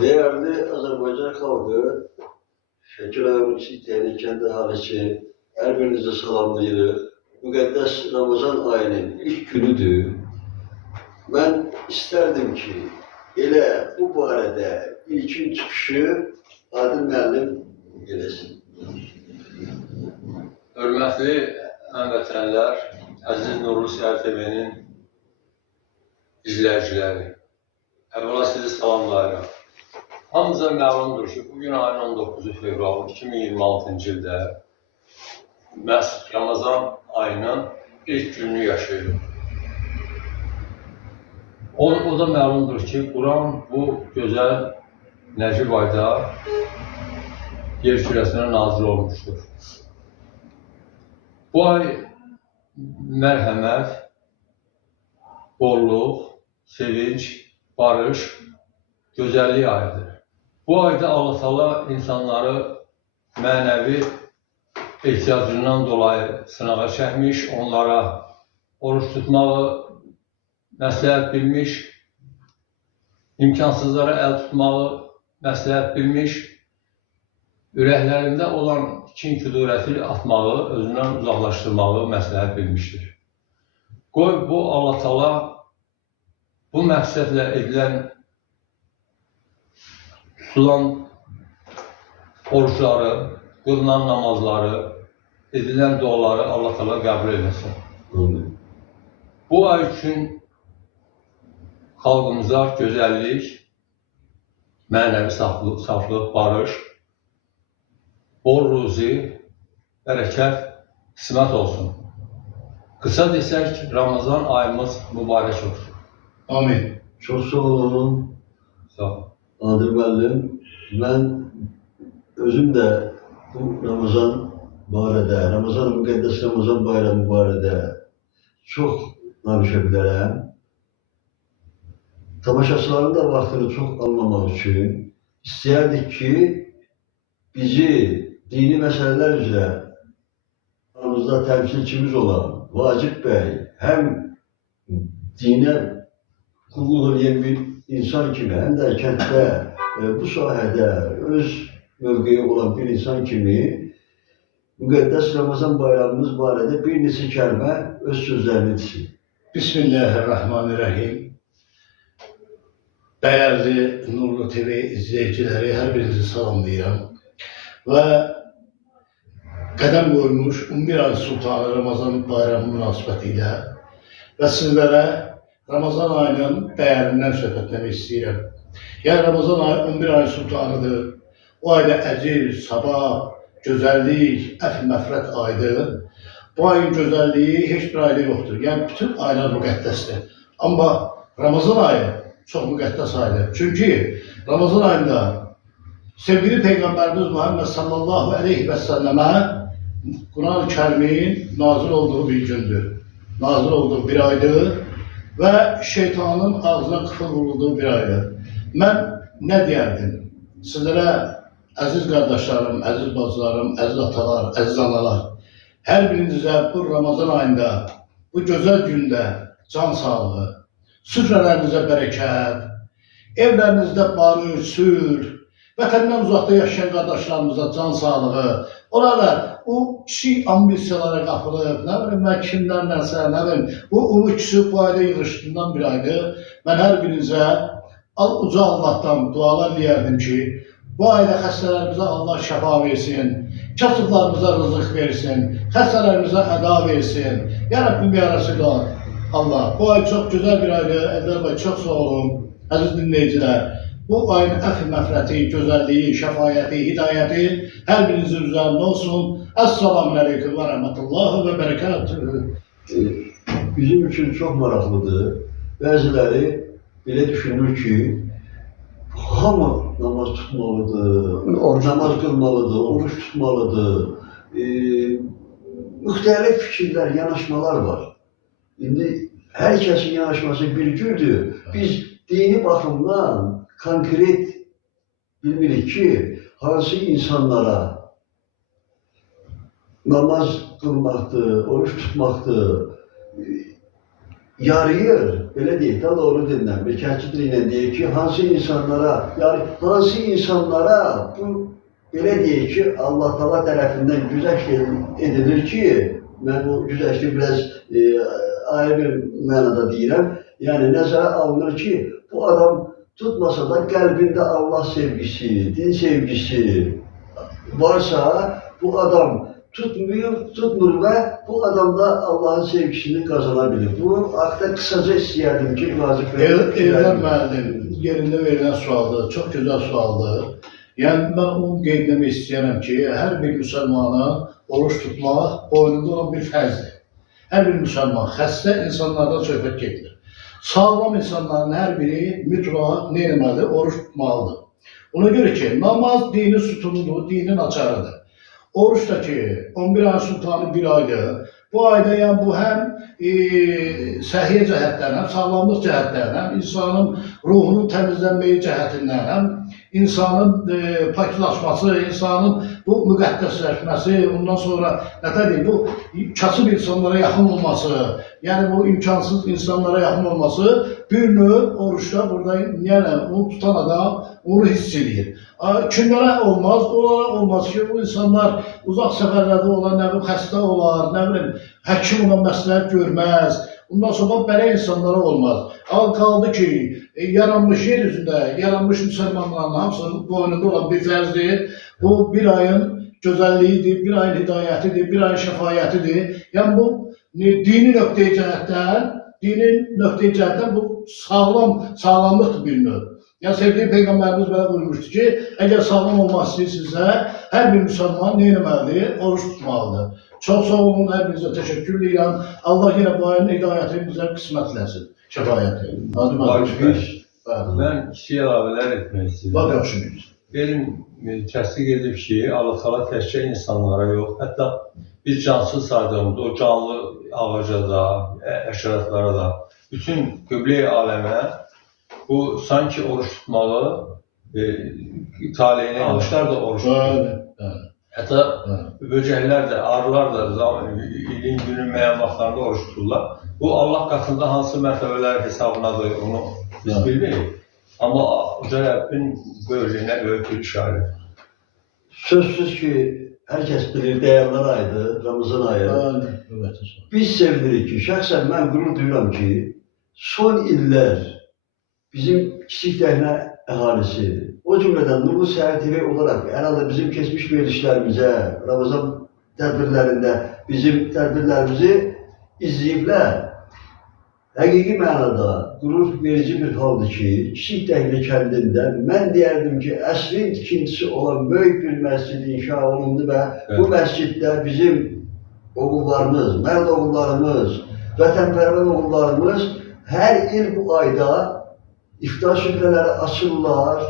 Değerli Azərbaycan xalqı, Şəkil Əmrisi Tehlikəndə əhalisi, hər birinizi salamlayırıq. Müqəddəs Ramazan ayının ilk günüdür. Mən istərdim ki, elə bu barədə ilkin çıxışı Adil müəllim eləsin. Hörmətli həmvətənlər, əziz Nurlu Səhər TV-nin izləyiciləri, əvvəla sizi salamlayıram. Hamıza məlumdur ki, bugün ayın 19 fevral 2026-cı ildə məhz Ramazan ayının ilk gününü yaşayırıq. O da məlumdur ki, Quran bu gözəl Nəcib ayda yer kürəsinə nazil olmuşdur. Bu ay mərhəmət, bolluq, sevinç, barış, gözəllik ayıdır. Bu ayda Allah Taala insanları mənəvi ehtiyacından dolayı sınağa çəkmiş, onlara oruç tutmağı məsləhət bilmiş, imkansızlara əl tutmağı məsləhət bilmiş, ürəklərində olan kin-küdurəti atmağı, özündən uzaqlaşdırmağı məsləhət bilmişdir. Qoy bu Allah Taala bu məqsədlə edilən tutulan oruçları, qılınan namazları, edilən duaları Allah Taala qəbul etsin. Bu ay üçün xalqımıza gözəllik, mənəvi saflıq, barış, bol ruzi, bərəkət, qismət olsun. Qısa desək, Ramazan ayımız mübarək olsun. Amin. Çox sağ olun. Sağ olun. Adil müəllim, mən özüm də bu Ramazan barədə, müqəddəs Ramazan bayramı barədə çox danışa bilərəm. Tamaşaçıların da vaxtını çox almamaq üçün istəyərdik ki, bizi dini məsələlər üzrə aramızda təmsilçimiz olan Vacib bəy həm dinə qulluq edən bir insan kimi, həm də kənddə bu sahədə öz mövqeyi olan bir insan kimi müqəddəs Ramazan bayramımız barədə bir neçə kəlmə öz sözlərini desin. Bismillahirrahmanirrahim. Dəyərli Nurlu TV izləyiciləri, hər birinizi salamlayıram. Və qədəm qoymuş 11 ay Sultanı Ramazan bayramı münasibəti ilə və sizlərə Ramazan ayının dəyərindən söhbət etmək istəyirəm. Yəni Ramazan ayı 11 ayın sultanıdır. O ayda əcir, sabah, gözəllik, əf-məfrət ayıdır. Bu ayın gözəlliyi heç bir ayda yoxdur. Yəni bütün aylar müqəddəsdir. Amma Ramazan ayı çox müqəddəs aydır. Çünki Ramazan ayında sevgili Peyğəmbərimiz Muhammed sallallahu aleyhi və səlləmə Quran-ı Kərimin nazil olduğu bir gündür. Nazil olduğu bir aydır və şeytanın ağzına qıfıl vurulduğu bir aydır. Mən nə deyərdim? Sizlərə əziz qardaşlarım, əziz bacılarım, əziz atalar, əziz analar, hər birinizə bu Ramazan ayında, bu gözəl gündə can sağlığı, süfrələrinizə bərəkət, evlərinizdə barış, sülh, vətəndən uzaqda yaşayan qardaşlarımıza can sağlığı, orada o kiçik ambisiyalara qapılıb, nə bilim, və kimlərləsə, nə bilim, bu umutçusu bu ayda yığışdığından bir aydır. Mən hər birinizə uca Allahdan dualar deyərdim ki, bu ayda xəstələrimizə Allah şəfa versin, kasıblarımıza rızıq versin, xəstələrimizə əda versin. Ya Rabbim, ya Resulallah, Allah, bu ay çox gözəl bir aydır. Əzərbaycan çox sağ olun, əziz dinləyicilər. Bu ayın əf-məfrəti, gözəlliyi, şəfayəti, hidayəti hər birinizin üzərində olsun. Əssalamu aleyküm və rəhmətullahi və bərəkatuhu. Bizim üçün çox maraqlıdır. Bəziləri belə düşünür ki, hamı namaz tutmalıdır, namaz qılmalıdır, oruç tutmalıdır. Müxtəlif fikirlər, yanaşmalar var. İndi hər kəsin yanaşması bir gündür. Biz dini baxımdan konkret bilmirik ki, hansı insanlara namaz qılmaqdır, oruç tutmaqdır, yarıyır, belə deyək də doğru dillə, bir kəndçi dili ilə deyək ki, hansı insanlara bu, belə deyək ki, Allah Taala tərəfindən güzəşt edilir ki, mən bu güzəşti biraz ayrı bir mənada deyirəm, yəni nəzərə alınır ki, bu adam tutmasa da qəlbində Allah sevgisi, din sevgisi varsa, bu adam tutmur və bu adam da Allahın sevgisini qazana bilir. Bunu haqda qısaca istəyərdim ki, Vacib bəy. Eldar müəllim, yerində verilən sualdır, çox gözəl sualdır. Yəni, mən onu qeyd etmək istəyirəm ki, hər bir müsəlmanın oruç tutmaq boynunda olan bir fərzdir. Hər bir müsəlman, xəstə insanlardan söhbət gedir. Sağlam insanların hər biri mütləq nə etməlidir? Oruç tutmalıdır. Ona görə ki, namaz dinin sütunudur, dinin açarıdır. Oruç da ki, 11 ayın sultanı bir aydır. Bu ayda yəni bu həm səhiyyə cəhətdən, həm sağlamlıq cəhətdən, həm insanın ruhunun təmizlənməyi cəhətindən, həm insanın paklaşması, insanın bu müqəddəsləşməsi, ondan sonra bu kasıb insanlara yaxın olması, yəni bu imkansız insanlara yaxın olması bir növ oruçda burada yəni onu tutan adam onu hiss edir. Kimlərə olmaz? Onlara olmaz ki, bu insanlar uzaq səfərlərdə olan, nə bilim, xəstə olar, nə bilim, həkim ona məsləhət görməz. Ondan sonra belə insanlara olmaz. Qaldı ki, yaranmış yer üzündə, yaranmış müsəlmanların hamısının boynunda olan bir fərzdir. Bu bir ayın gözəlliyidir, bir ayın hidayətidir, bir ayın şəfayətidir. Yəni bu dini nöqteyi cəhətdən bu sağlamlıqdır bir növ. Yəni sevgili Peyğəmbərimiz belə buyurmuşdu ki, əgər sağlam olmaq istəyirsinizsə, hər bir müsəlman nə etməlidir? Oruç tutmalıdır. Çox sağ olun, hər birinizə təşəkkür edirəm. Allah yenə bu ayın hidayətini bizə qismətləsin, şəfayəti. Mən kiçik əlavələr etmək istəyirəm. Bax, yaxşı. Elm təsdiq edib ki, Allah Taala təkcə insanlara yox, hətta biz cansız saydığımız o canlı ağaca da, həşəratlara da, bütün qiblə-i aləmə bu sanki oruç tutmalı, taleyinə yanlışlar da oruç tutmalı. Hətta böcəklər də, arılar da ilin günün müəyyən vaxtlarında oruç tuturlar. Bu Allah qatında hansı mərtəbələr hesabınadır, onu biz bilmirik. Amma Uca Rəbbin böyüklüyünə böyük bir işarə. Sözsüz ki, hər kəs bilir, dəyərlər ayıdır, Ramazan ayı. Biz sevinirik ki, şəxsən mən qürur duyuram ki, son illər bizim kiçik dəhnə əhalisi, o cümlədən Nurlu Səhər TV olaraq herhalde bizim keçmiş verilişlərimizə, Ramazan tədbirlərində bizim tədbirlərimizi izləyiblər. Həqiqi mənada qürur verici bir haldır ki, kiçik dəhnə kəndində mən deyərdim ki, əsrin tikintisi olan böyük bir məscid inşa olundu və bu məsciddə bizim oğullarımız, mərd oğullarımız, vətənpərvər oğullarımız hər il bu ayda iftar süfrələri açırlar,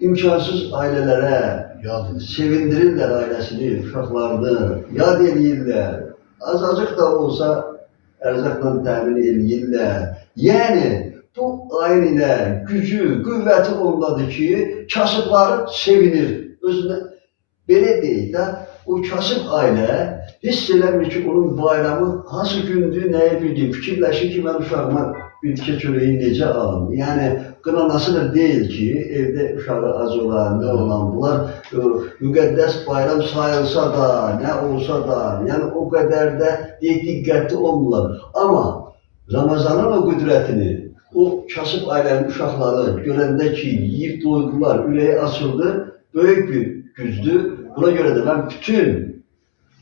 imkansız ailələrə sevindirirlər ailəsini, uşaqlarını, yad eləyirlər. Azacıq da olsa ərzaqla təmin eləyirlər. Yəni, bu ayın ilə gücü, qüvvəti ondadır ki, kasıbları sevinir. Özünə belə deyək də, o kasıb ailə hiss eləmir ki, onun bayramı hansı gündür, nəyə bildir, fikirləşir ki, mən uşağıma bir tikə çörəyi necə alım? Yəni, qınanası da deyil ki, evdə uşağı ac olan, nə olan, bunlar müqəddəs bayram sayılsa da, nə olsa da, yəni o qədər də diqqətli olmurlar. Amma Ramazanın o qüdrətini, o kasıb ailənin uşaqları görəndə ki, yiyib doydular, ürəyi açıldı, böyük bir gücdür. Buna görə də mən bütün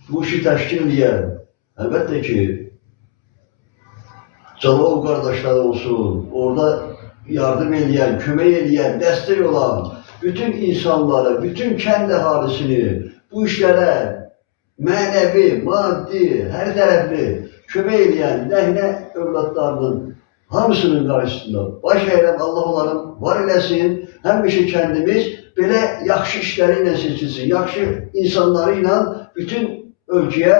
bu işi təşkil edən, əlbəttə ki, Cəlal qardaşlar olsun, orada yardım edən, kömək edən, dəstək olan bütün insanları, bütün kənd əhalisini bu işlərə mənəvi, maddi, hər tərəfli kömək edən dəhnə övladlarının hamısının qarşısında baş əyirəm, Allah onların var eləsin, həmişə kəndimiz belə yaxşı işləri ilə seçilsin, yaxşı insanları ilə bütün ölkəyə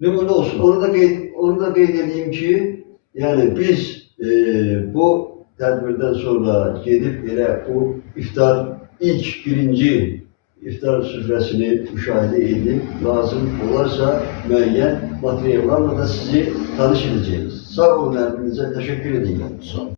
nümunə olsun. Onu da qeyd edeyim ki, yəni biz bu tədbirdən sonra gedib elə o iftar ilk birinci iftar süfrəsini müşahidə edib, lazım olarsa müəyyən materiallarla da sizi tanış edəcəyiz. Sağ olun, hepinize teşekkür edirəm. Sağ olun.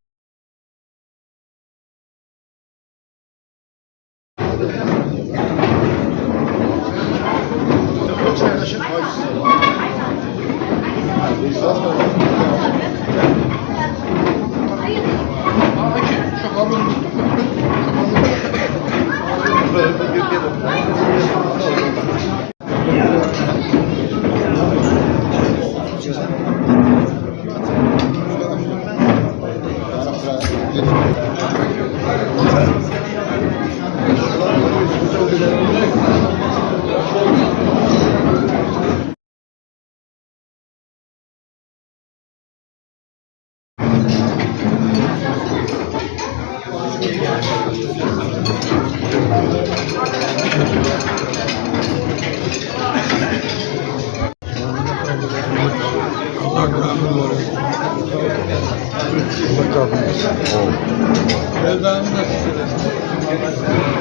Evden nasıl?